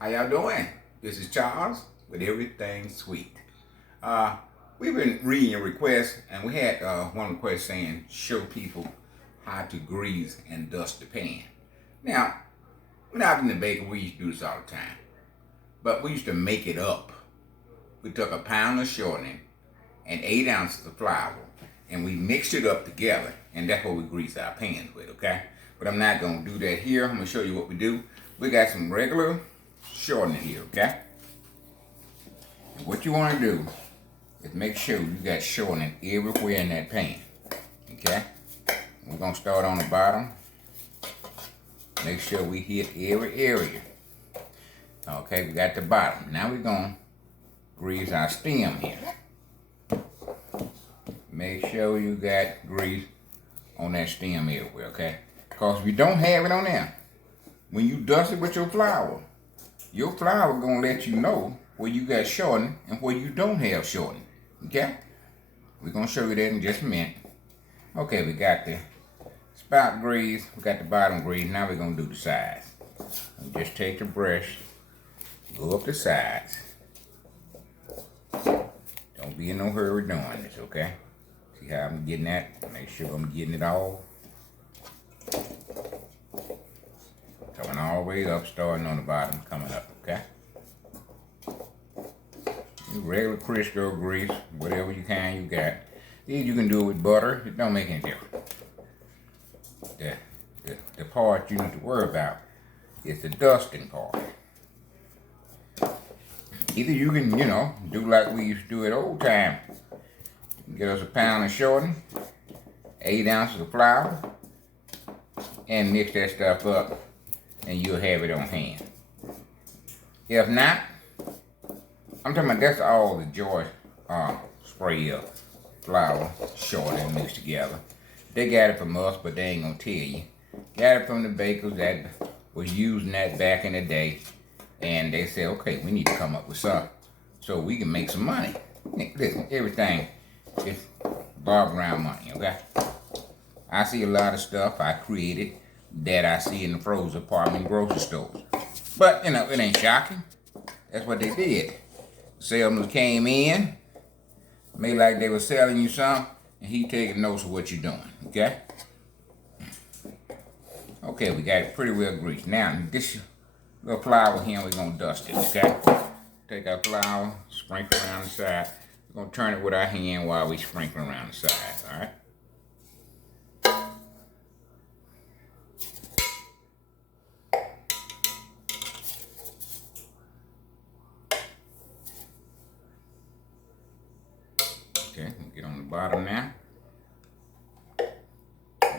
How y'all doing? This is Charles with Everything Sweet. We've been reading your requests, and we had one request saying show people how to grease and dust the pan. Now, when I was in the bakery, we used to do this all the time, but we used to make it up. We took a pound of shortening and 8 ounces of flour, and we mixed it up together, and that's what we grease our pans with, okay? But I'm not gonna do that here. I'm gonna show you what we do. We got some regular shortening here, okay? And what you want to do is make sure you got shortening everywhere in that pan, okay? We're gonna start on the bottom. Make sure we hit every area. Okay, we got the bottom. Now we're gonna grease our stem here. Make sure you got grease on that stem everywhere, okay? Because if you don't have it on there, when you dust it with your flour gonna let you know where you got shortening and where you don't have shortening. Okay? We're gonna show you that in just a minute. Okay, we got the spout grease, we got the bottom grease. Now we're gonna do the sides. Just take the brush, go up the sides. Don't be in no hurry doing this, okay? See how I'm getting that? Make sure I'm getting it all. Coming all the way up, starting on the bottom, coming up, okay? Regular Crisco grease, whatever you got. These you can do it with butter. It don't make any difference. The part you need to worry about is the dusting part. Either you can, do like we used to do it old time. Get us a pound of shortening, 8 ounces of flour, and mix that stuff up, and you'll have it on hand. If not, I'm talking about that's all the Joy spray of flour, shortening mixed together. They got it from us, but they ain't gonna tell you. Got it from the bakers that was using that back in the day, and they said, okay, we need to come up with something so we can make some money. Listen, everything is above ground money, okay? I see a lot of stuff I created that I see in the frozen department grocery stores. But, it ain't shocking. That's what they did. Salesmen came in, made like they were selling you something, and he taking notes of what you're doing, okay? Okay, we got it pretty well greased. Now, this little flour here, we're gonna dust it, okay? Take our flour, sprinkle around the side. We're gonna turn it with our hand while we sprinkle around the sides, all right? Okay, we'll get on the bottom now.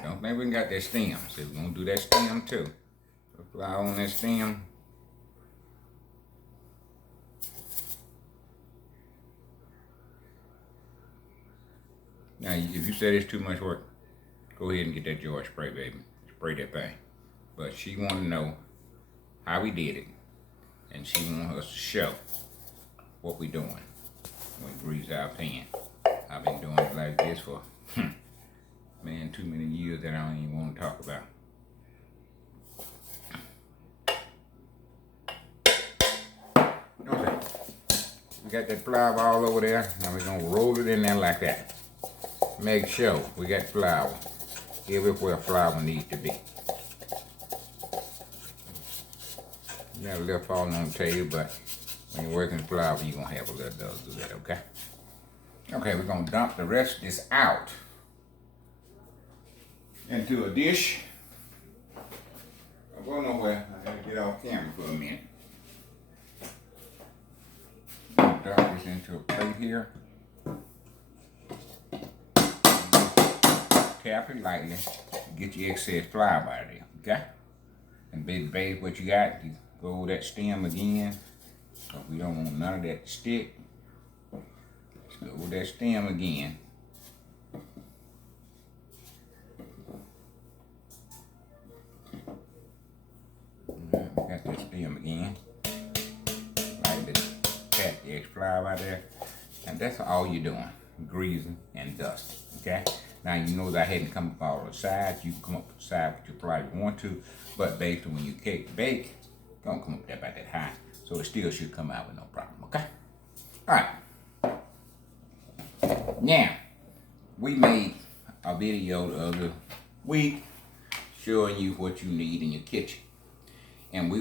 Don't think we got that stem, so we're gonna do that stem too. Put flour on that stem. Now, if you say it's too much work, go ahead and get that Joy spray, baby. Spray that thing. But she want to know how we did it, and she wants us to show what we doing when we grease our pan. I've been doing it like this for, man, too many years that I don't even want to talk about. Okay, we got that flour all over there. Now we're gonna roll it in there like that. Make sure we got flour everywhere flour needs to be. You got a little falling on the table, but when you're working flour, you're gonna have a little do that, okay? Okay, we're gonna dump the rest of this out into a dish. I'm going nowhere. I gotta get off camera for a minute. Dump this into a plate here. Tap it lightly. Get your excess flour out of there, okay? And baby, what you got? You go over that stem again. So we don't want none of that to stick. Let's go over that stem again. Right, we got that stem again. Lightly tap the extra flour out there. And that's all you're doing. Greasing and dusting, okay? Now, you know that I hadn't come up all the sides. You can come up the side with your flour if you want to, but based on when you bake, don't come up there about that high. So it still should come out with no problem, okay? All right. Now, we made a video the other week showing you what you need in your kitchen. And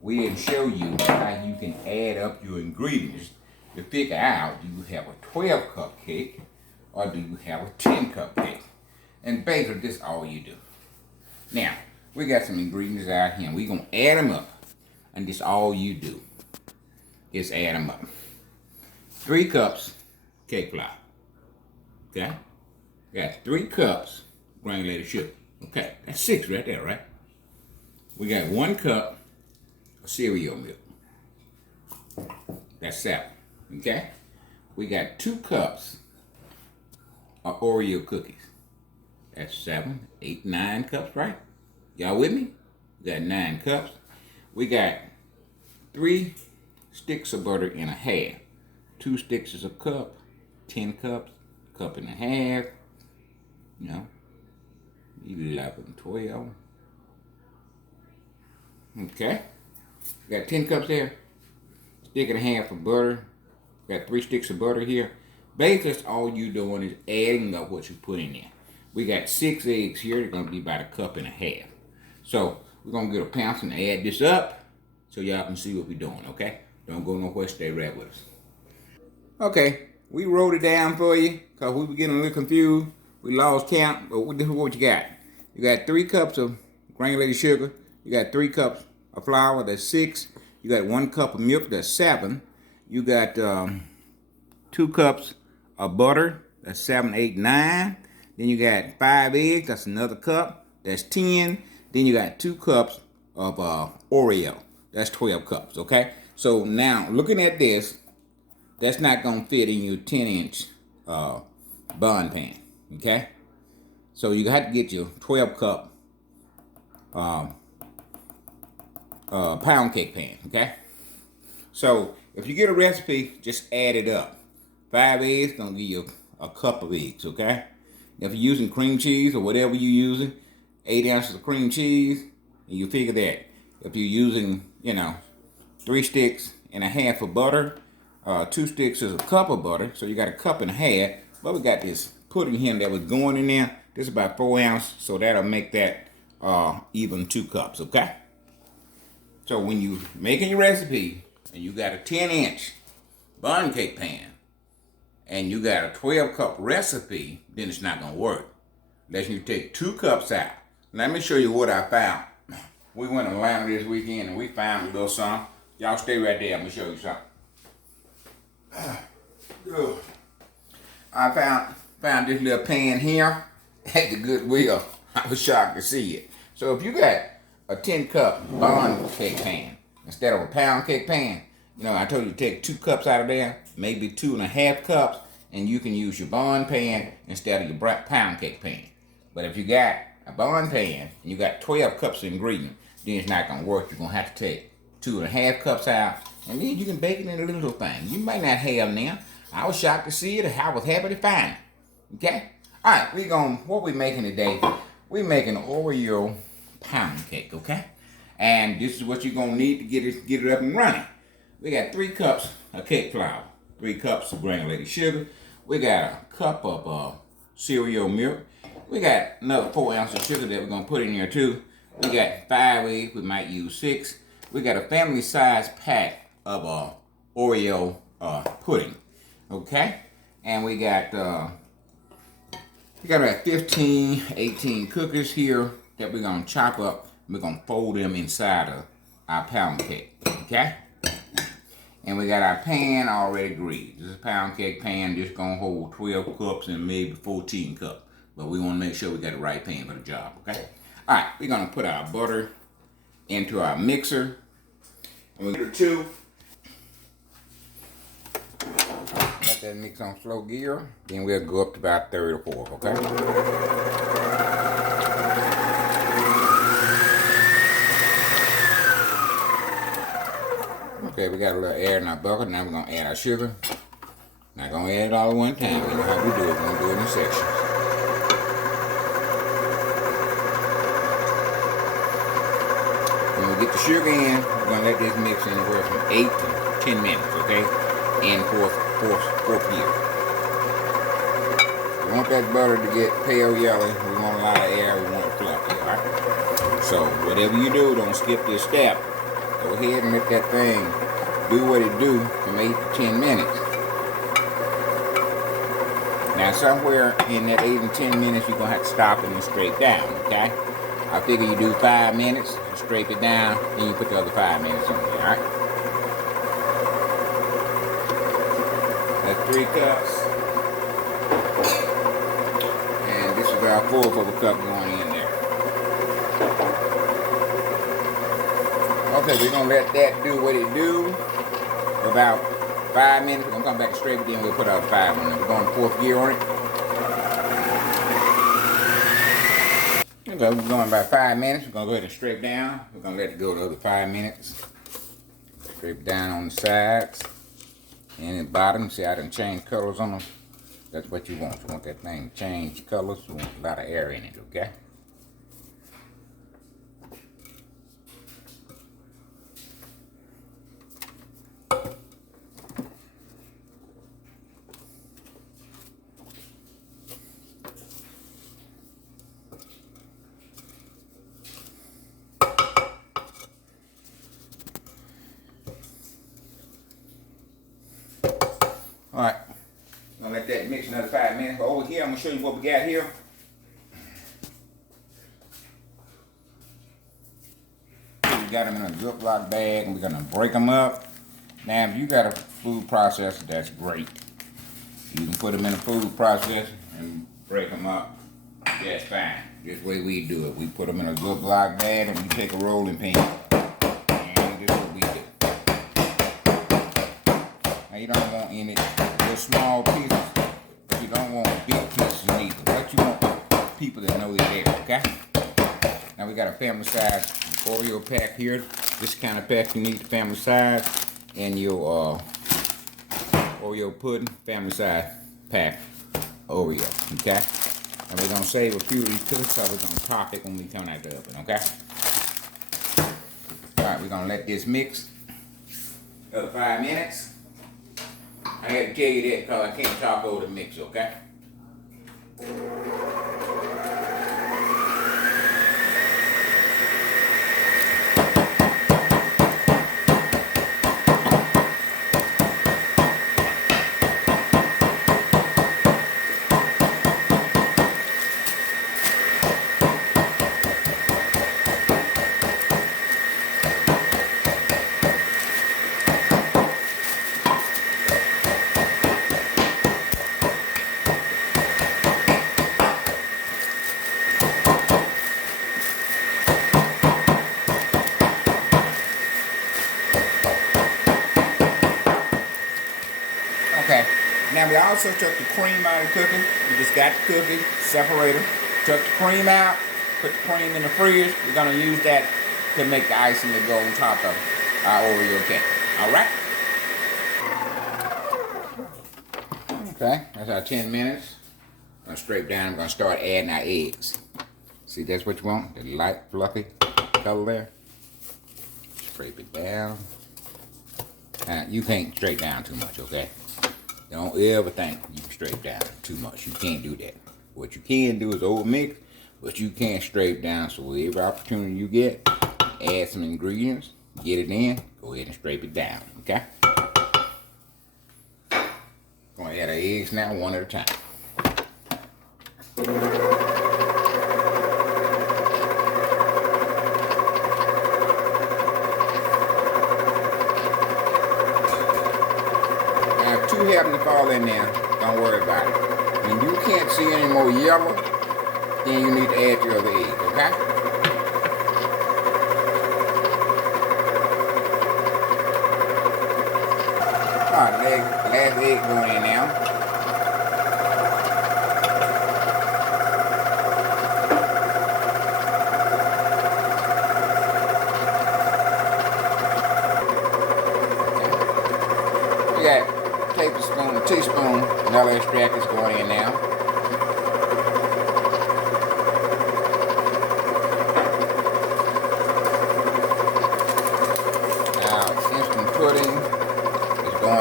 we didn't show you how you can add up your ingredients to figure out, do you have a 12 cup cake or do you have a 10 cup cake? And basically, this is all you do. Now, we got some ingredients out here and we're going to add them up. And this all you do is add them up. 3 cups cake flour. Okay? Got 3 cups granulated sugar. Okay, that's 6 right there, right? We got 1 cup of cereal milk. That's 7. Okay? We got 2 cups of Oreo cookies. That's 7, 8, 9 cups, right? Y'all with me? We got 9 cups. We got 3 sticks of butter and a half. 2 sticks is a cup. 10 cups, cup and a half. 11, 12. Okay. Got 10 cups there. Stick and a half of butter. Got 3 sticks of butter here. Basically, that's all you doing is adding up what you put in there. We got 6 eggs here. They're going to be about a cup and a half. So, we're going to get a pounce and add this up so y'all can see what we're doing, okay? Don't go nowhere. Stay right with us. Okay. We wrote it down for you because we were getting a little confused. We lost count, but this is what you got. You got 3 cups of granulated sugar. You got 3 cups of flour. That's 6. You got 1 cup of milk. That's 7. You got 2 cups of butter. That's 7, 8, 9. Then you got 5 eggs. That's another cup. That's 10. Then you got 2 cups of Oreo. That's 12 cups, okay? So now, looking at this, that's not going to fit in your 10-inch bun pan, okay? So you have to get your 12-cup pound cake pan, okay? So if you get a recipe, just add it up. 5 eggs going to give you a cup of eggs, okay? If you're using cream cheese or whatever you're using, 8 ounces of cream cheese, and you figure that. If you're using, 3 sticks and a half of butter, 2 sticks is a cup of butter, so you got a cup and a half. But we got this pudding here that was going in there. This is about 4 ounces, so that'll make that even 2 cups, okay? So when you making your recipe and you got a 10-inch bun cake pan and you got a 12-cup recipe, then it's not gonna work. Unless you take 2 cups out. Let me show you what I found. We went to Atlanta this weekend and we found a little something. Y'all stay right there. I'm gonna show you something. I found this little pan here at the Goodwill. I was shocked to see it. So if you got a 10-cup bun cake pan instead of a pound cake pan, I told you to take 2 cups out of there, maybe 2.5 cups, and you can use your bun pan instead of your pound cake pan. But if you got a bun pan and you got 12 cups of ingredient, then it's not gonna work. You're gonna have to take 2.5 cups out, and then you can bake it in a little thing. You might not have now. I was shocked to see it. I was happy to find it. Okay? All right, what we making today, we making an Oreo pound cake, okay? And this is what you're gonna need to get it up and running. We got 3 cups of cake flour, 3 cups of granulated sugar. We got a cup of cereal milk. We got another 4 ounces of sugar that we're gonna put in here too. We got 5 eggs, we might use 6. We got a family size pack of Oreo pudding, okay? And we got about 15, 18 cookies here that we're gonna chop up. We're gonna fold them inside of our pound cake, okay? And we got our pan already greased. This is a pound cake pan, just gonna hold 12 cups and maybe 14 cups. But we wanna make sure we got the right pan for the job, okay? All right, we're gonna put our butter into our mixer. And we're gonna do 2. Let that mix on slow gear. Then we'll go up to about 3 or 4, okay? Okay, we got a little air in our bucket. Now we're gonna add our sugar. Not gonna add it all at one time. We know how we do it. We're gonna do it in sections. When we get the sugar in. We're gonna let this mix anywhere from 8 to 10 minutes, okay? In fourth gear. We want that butter to get pale yellow. We want a lot of air. We want it fluffy, all right? So whatever you do, don't skip this step. Go ahead and let that thing do what it do from 8 to 10 minutes. Now somewhere in that 8 and 10 minutes, you're gonna have to stop it and scrape down, okay? I figure you do 5 minutes, scrape it down, then you put the other 5 minutes on there, alright? That's 3 cups. And this is our 1/4 of a cup going in there. Okay, we're gonna let that do what it do for about 5 minutes. We're gonna come back and scrape it, then we'll put out 5 on it. We're going 4th gear on it. Okay, we're going about 5 minutes. We're gonna go ahead and scrape down. We're gonna let it go the other 5 minutes. Scrape down on the sides and the bottom. See, I done changed colors on them. That's what you want. You want that thing to change colors. You want a lot of air in it, okay? Alright, I'm gonna let that mix another 5 minutes. But over here, I'm gonna show you what we got here. We got them in a Ziploc bag and we're gonna break them up. Now, if you got a food processor, that's great. You can put them in a food processor and break them up. That's fine. This way we do it. We put them in a Ziploc bag and we take a rolling pin. And this is what we do. Now, you don't want any little small pieces, but you don't want big pieces either. But you want people that know they're there, okay? Now we got a family size Oreo pack here. This kind of pack you need the family size, and your Oreo pudding family size pack Oreo, okay? And we're gonna save a few of these cookies because we're gonna pop it when we come out the oven, okay? All right, we're gonna let this mix another 5 minutes. I had to tell you that because I can't talk over the mix, okay? Okay, now we also took the cream out of the cookie. We just got the cookie separator, took the cream out, put the cream in the fridge. We're gonna use that to make the icing that go on top of our Oreo cake. All right? Okay, that's our 10 minutes. I'm gonna scrape down, I'm gonna start adding our eggs. See, that's what you want, the light, fluffy color there. Scrape it down. Now, you can't scrape down too much, okay? Don't ever think you can scrape down too much. You can't do that. What you can do is over mix, but you can't scrape down. So every opportunity you get, add some ingredients, get it in, go ahead and scrape it down, okay? Gonna add our eggs now, one at a time. Two happen to fall in there, don't worry about it. When you can't see any more yellow, then you need to add your other egg, okay? Alright, last egg going in now. Okay. We got tablespoon, a teaspoon vanilla extract is going in now.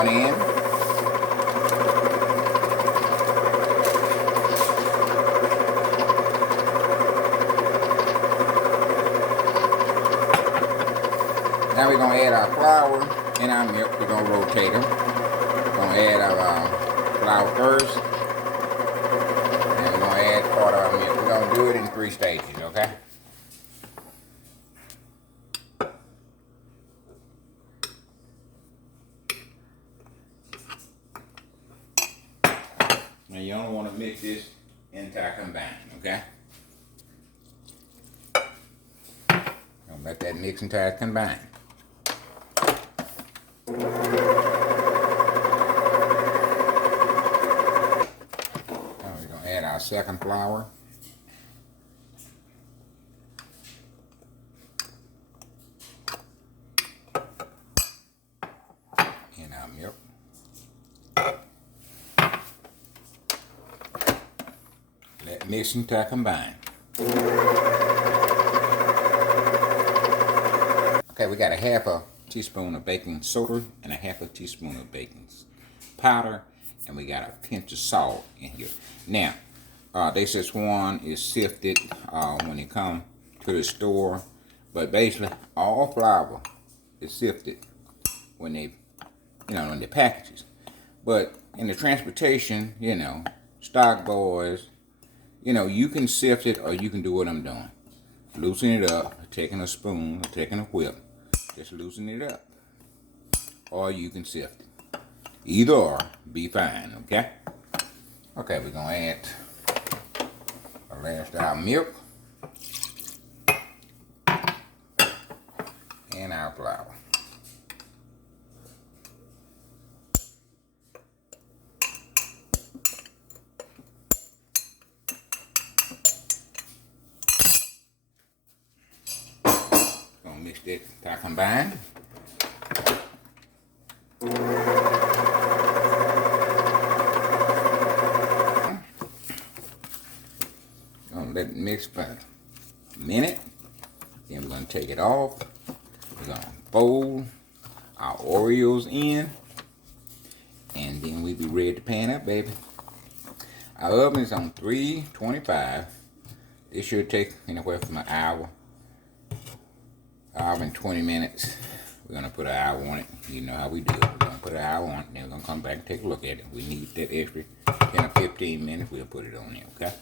one end. Now we're going to add our flour and our milk. We're going to rotate them. We're going to add our flour first. And we're going to add part of our milk. We're going to do it in 3 stages, okay? Now you only want to mix this entire combined, okay? Don't let that mix entire combine. Now we're going to add our second flour. And our milk. Let mix until combine. Okay, we got a half a teaspoon of baking soda and a half a teaspoon of baking powder, and we got a pinch of salt in here. Now, they say one is sifted when you come to the store, but basically all flour is sifted when they, in the packages. But in the transportation, stock boys, you can sift it or you can do what I'm doing. Loosen it up, taking a spoon or taking a whip. Just loosen it up. Or you can sift it. Either or, be fine, okay? Okay, we're going to add our last our milk and our flour. Mix it till combined. Gonna let it mix for a minute. Then we're gonna take it off. We're gonna fold our Oreos in, and then we be ready to pan up, baby. Our oven is on 325. This should take anywhere from an hour and 20 minutes. We're going to put an hour on it. You know how we do it. We're going to put an hour on it, then we're going to come back and take a look at it. We need that extra 10 or 15 minutes. We'll put it on there, okay?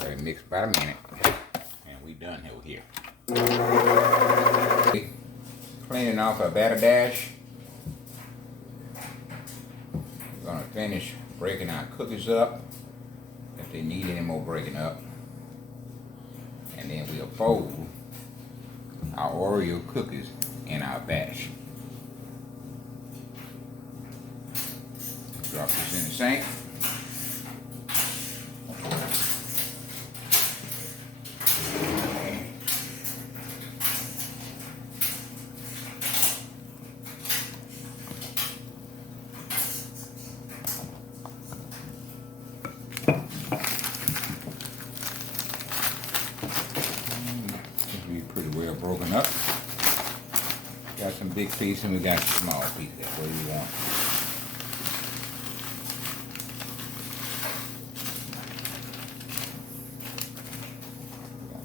Let it mix about a minute, and we done over here. Cleaning off our batter dash. We're going to finish breaking our cookies up if they need any more breaking up. And then we'll fold our Oreo cookies in our batch. Drop this in the sink. Pretty well broken up. Got some big pieces and we got some small pieces. That's what you want.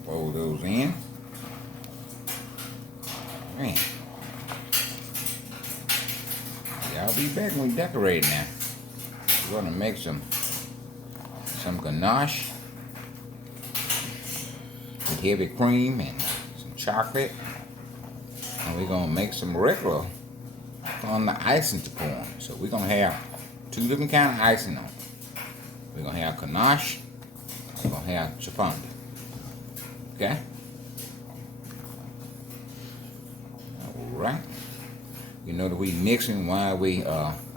Fold those in. Man. Y'all be back when we decorate now. We're gonna make some ganache with heavy cream and chocolate, and we're gonna make some regular on the icing to pour on. So we're gonna have 2 different kind of icing on it. We're gonna have ganache, we're gonna have chiffon. Okay? Alright. You know that we mixing. While we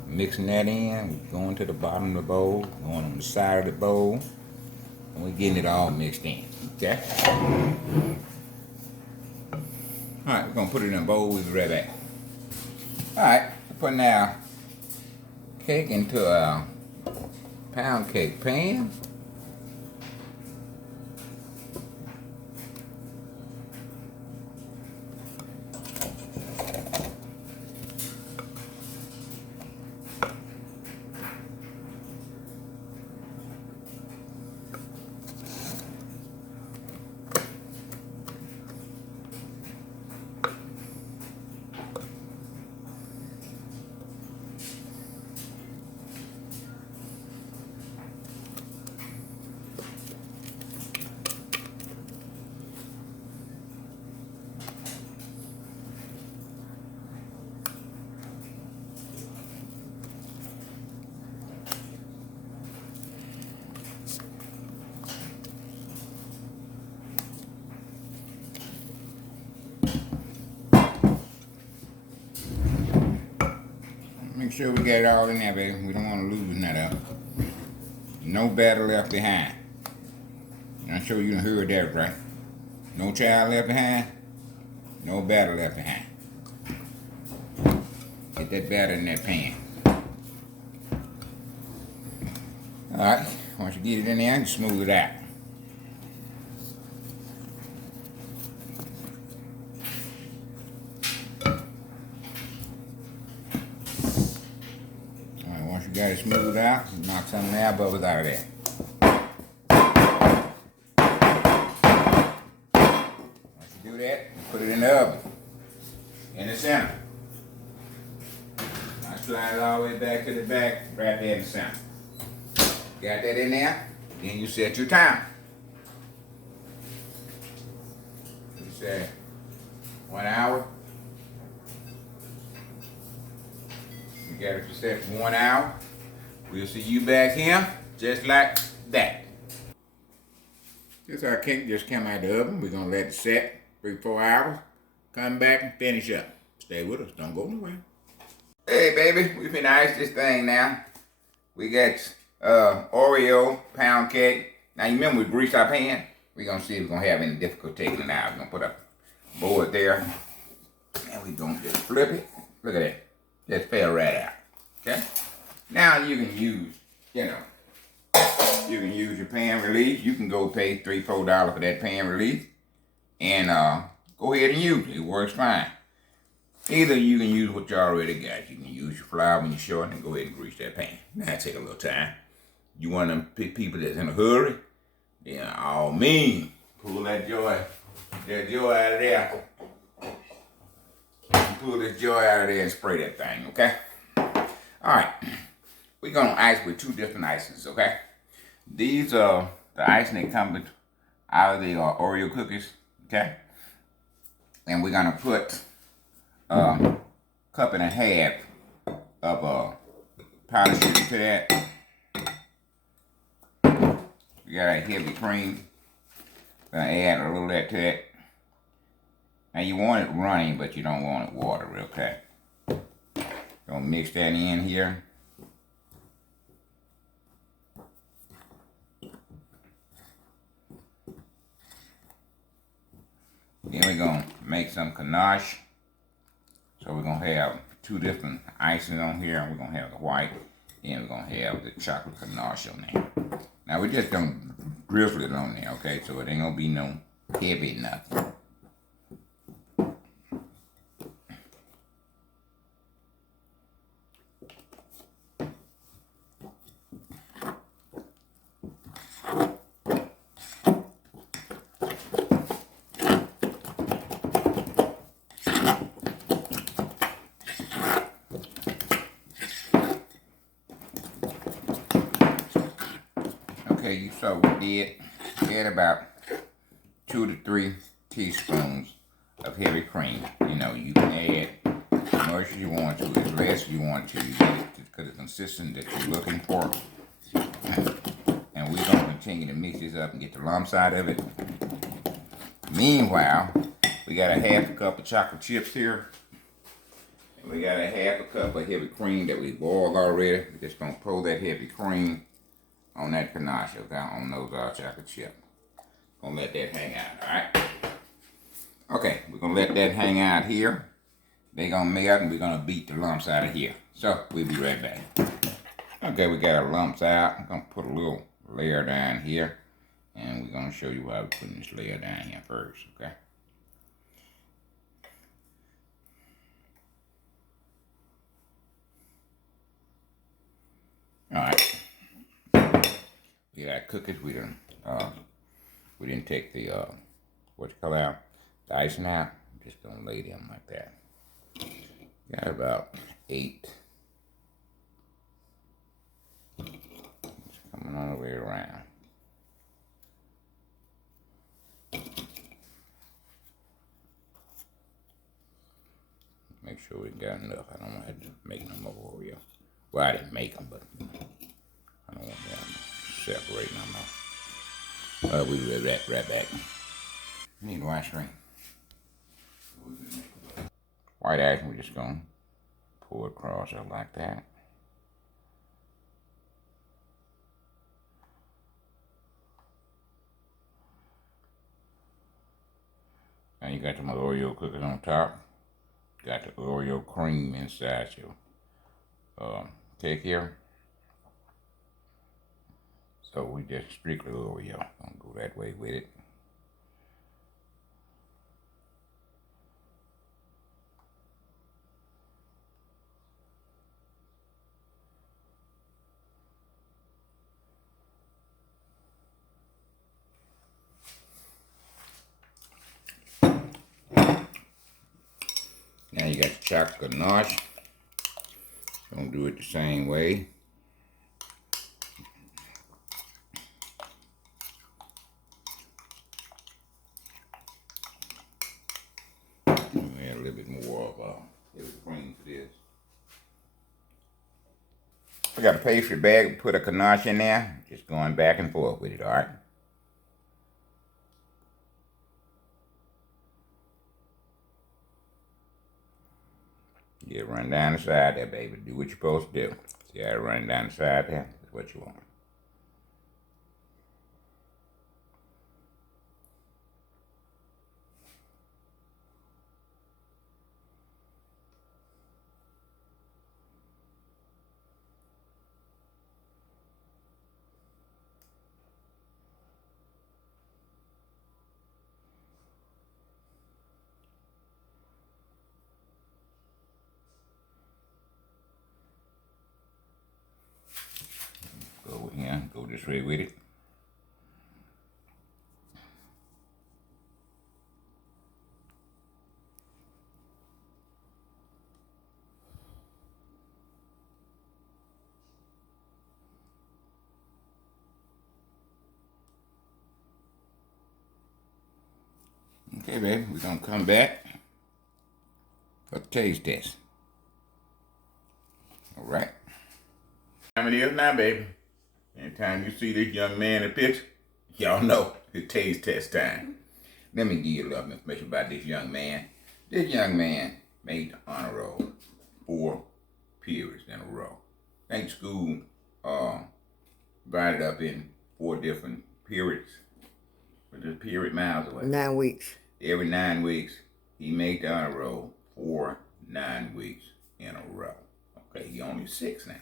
mixing that in, we're going to the bottom of the bowl, going on the side of the bowl, and we're getting it all mixed in. Okay? Alright, we're going to put it in a bowl. We'll be right back. Alright, we're putting our cake into a pound cake pan. sure we get it all in there, baby. We don't want to lose none of it. No batter left behind. I'm sure you done heard that right. No child left behind. No batter left behind. Get that batter in that pan. Alright, once you get it in there, you smooth it out. Alright, once you got it smoothed out, knock some of the air bubbles out of there. Once you do that, you put it in the oven. In the center. I slide it all the way back to the back, right there in the center. Got that in there, then you set your time. You say 1 hour. You got it set for 1 hour. We'll see you back here, just like that. This our cake just came out of the oven. We're gonna let it set 3-4 hours. Come back and finish up. Stay with us, don't go nowhere. Hey baby, we finna ice this thing now. We got Oreo pound cake. Now you remember we greased our pan? We're gonna see if we're gonna have any difficulty taking it out. We're gonna put a board there. And we're gonna just flip it. Look at that. Just fell right out. Okay? Now you can use, you can use your pan release. You can go pay $3-4 for that pan release. And go ahead and use it. It works fine. Either you can use what you already got. You can use your flour when you're short and go ahead and grease that pan. That'll take a little time. You one of them people that's in a hurry, then all mean, pull that joy out of there. Pull this joy out of there and spray that thing, okay? All right, we're gonna ice with 2 different ices, okay? These are the icing that comes out of the Oreo cookies, okay? And we're gonna put a cup and a half of powdered sugar to that. We got a heavy cream. Gonna add a little of that to that. Now you want it running, but you don't want it watery, okay? Gonna mix that in here. Then we're gonna make some ganache. So we're gonna have 2 different icing on here. We're gonna have the white, and we're gonna have the chocolate ganache on there. Now we just gonna drizzle it on there, okay? So it ain't gonna be no heavy nothing. Okay, so we did add about 2 to 3 teaspoons of heavy cream. You know, you can add as much as you want to, as less as you want to. You get it to the consistency that you're looking for. And we're going to continue to mix this up and get the lumps out of it. Meanwhile, we got a half a cup of chocolate chips here. And we got a half a cup of heavy cream that we boiled already. We're just going to pour that heavy cream on that ganache, okay, on those chocolate chips. Gonna let that hang out, alright? Okay, we're gonna let that hang out here. They're gonna melt and we're gonna beat the lumps out of here. So, we'll be right back. Okay, we got our lumps out. I'm gonna put a little layer down here. And we're gonna show you why we're putting this layer down here first, okay? Alright. We got cookies. We didn't take the what you call out, the icing out. Just gonna lay them like that. Got about 8. It's coming all the way around. Make sure we got enough. I don't want to make no more Oreo. Well, I didn't make them, but I don't want them separating them out. We'll be right back. Need white string. White icing, we're just gonna Pour it across it like that. Now you got some Oreo cookies on top. Got the Oreo cream inside your cake here. So we just strictly Oreo. Don't go that way with it. Now you got the chocolate ganache. Don't do it the same way. Add a little bit more of cream for this. I got a pastry bag, put a ganache in there. Just going back and forth with it, all right? Yeah, run down the side there, baby. Do what you're supposed to do. See how it run down the side there? That's what you want. Go here, go this way with it. Okay, baby, we're gonna come back for a taste test. All right. Time it is now, baby. Anytime you see this young man in the picture, y'all know it's taste test time. Let me give you a little information about this young man. This young man made the honor roll 4 periods in a row. I think school divided up in 4 different periods. But this period miles away. 9 weeks. Every 9 weeks, he made the honor roll for 9 weeks in a row. Okay, he only 6 now.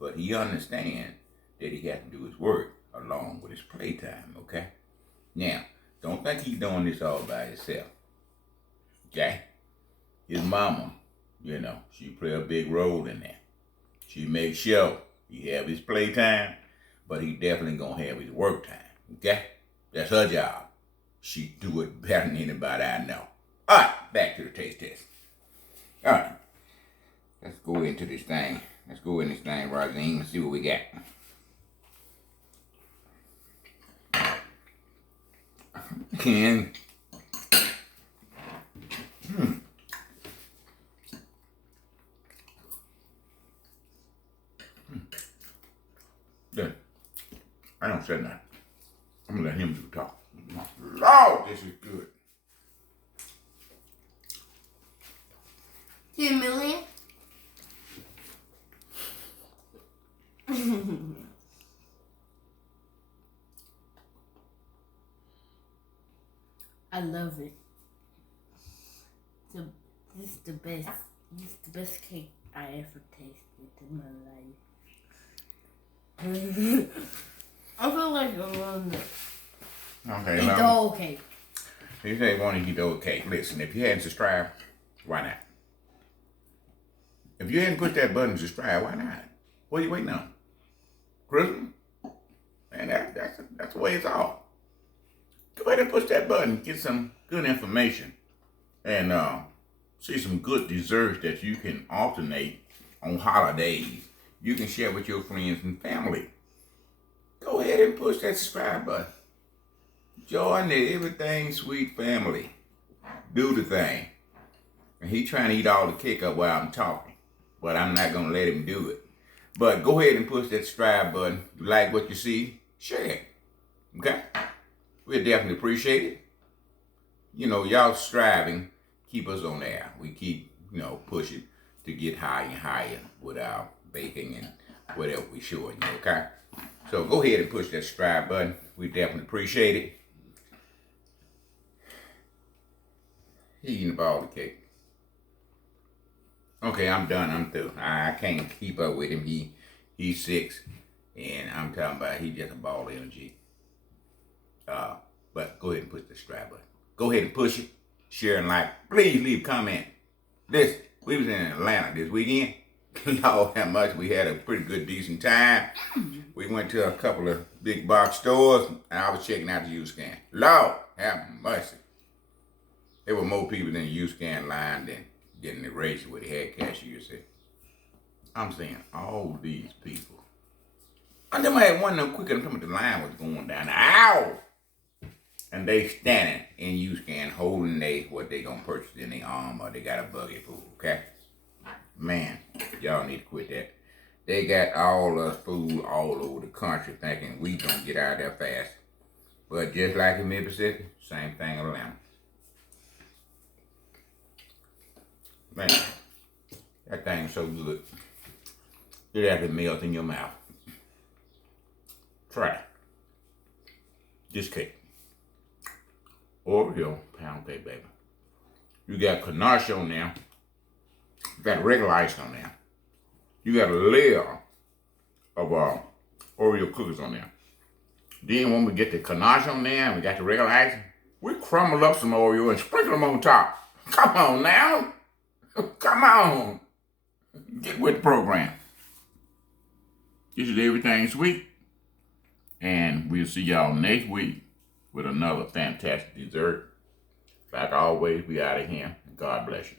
But he understands that he has to do his work along with his playtime, okay? Now, don't think he's doing this all by himself, okay? His mama, she play a big role in that. She makes sure he have his playtime, but he definitely gonna have his work time, okay? That's her job. She do it better than anybody I know. All right, back to the taste test. All right, let's go into this thing. Let's go in this thing, Rosine, and see what we got. And Good. I don't say nothing. I'm gonna let him do the talk. Lord, this is good. 2 million? I love it. This is the best. This is the best cake I ever tasted in my life. I feel like I'm Okay, eat the whole cake. You say you want to eat the whole cake. Listen, if you hadn't subscribed, why not? If you hadn't pushed that button to subscribe, why not? What are you waiting on? Christmas? And that's the way it's all. Go ahead and push that button, get some good information, and see some good desserts that you can alternate on holidays. You can share with your friends and family. Go ahead and push that subscribe button. Join the Everything Sweet family. Do the thing. And he trying to eat all the cake up while I'm talking, but I'm not going to let him do it. But go ahead and push that subscribe button. You like what you see, share it. Okay? We'll definitely appreciate it. Y'all striving, keep us on air. We keep, pushing. to get higher and higher with our baking and whatever we showing you, okay? So go ahead and push that subscribe button. We definitely appreciate it. He eating up all the cake. Okay, I'm done. I'm through. I can't keep up with him. He's 6, and I'm talking about he just a ball of energy. But go ahead and push the subscribe button. Go ahead and push it. Share and like. Please leave a comment. Listen, we was in Atlanta this weekend. Lord how much we had a pretty good, decent time. We went to a couple of big box stores, and I was checking out the U-Scan. Lord have mercy. There were more people in the U-Scan line than getting the race where they had cashiers at. I'm saying all these people. I never had one of them quicker than the line was going down. Ow! And they standing in U-Scan holding what they gonna purchase in their arm or they got a buggy food, okay? Man, y'all need to quit that. They got all us food all over the country thinking we gonna get out there fast. But just like in Mississippi, same thing in Atlanta. Man, that thing's so good. It actually melts in your mouth. Try it. This cake. Oreo pound cake, baby. You got ganache on there. You got regular ice on there. You got a layer of Oreo cookies on there. Then when we get the ganache on there and we got the regular ice, we crumble up some Oreo and sprinkle them on top. Come on now. Come on. Get with the program. This is Everything Sweet. And we'll see y'all next week with another fantastic dessert. Like always, we out of here. God bless you.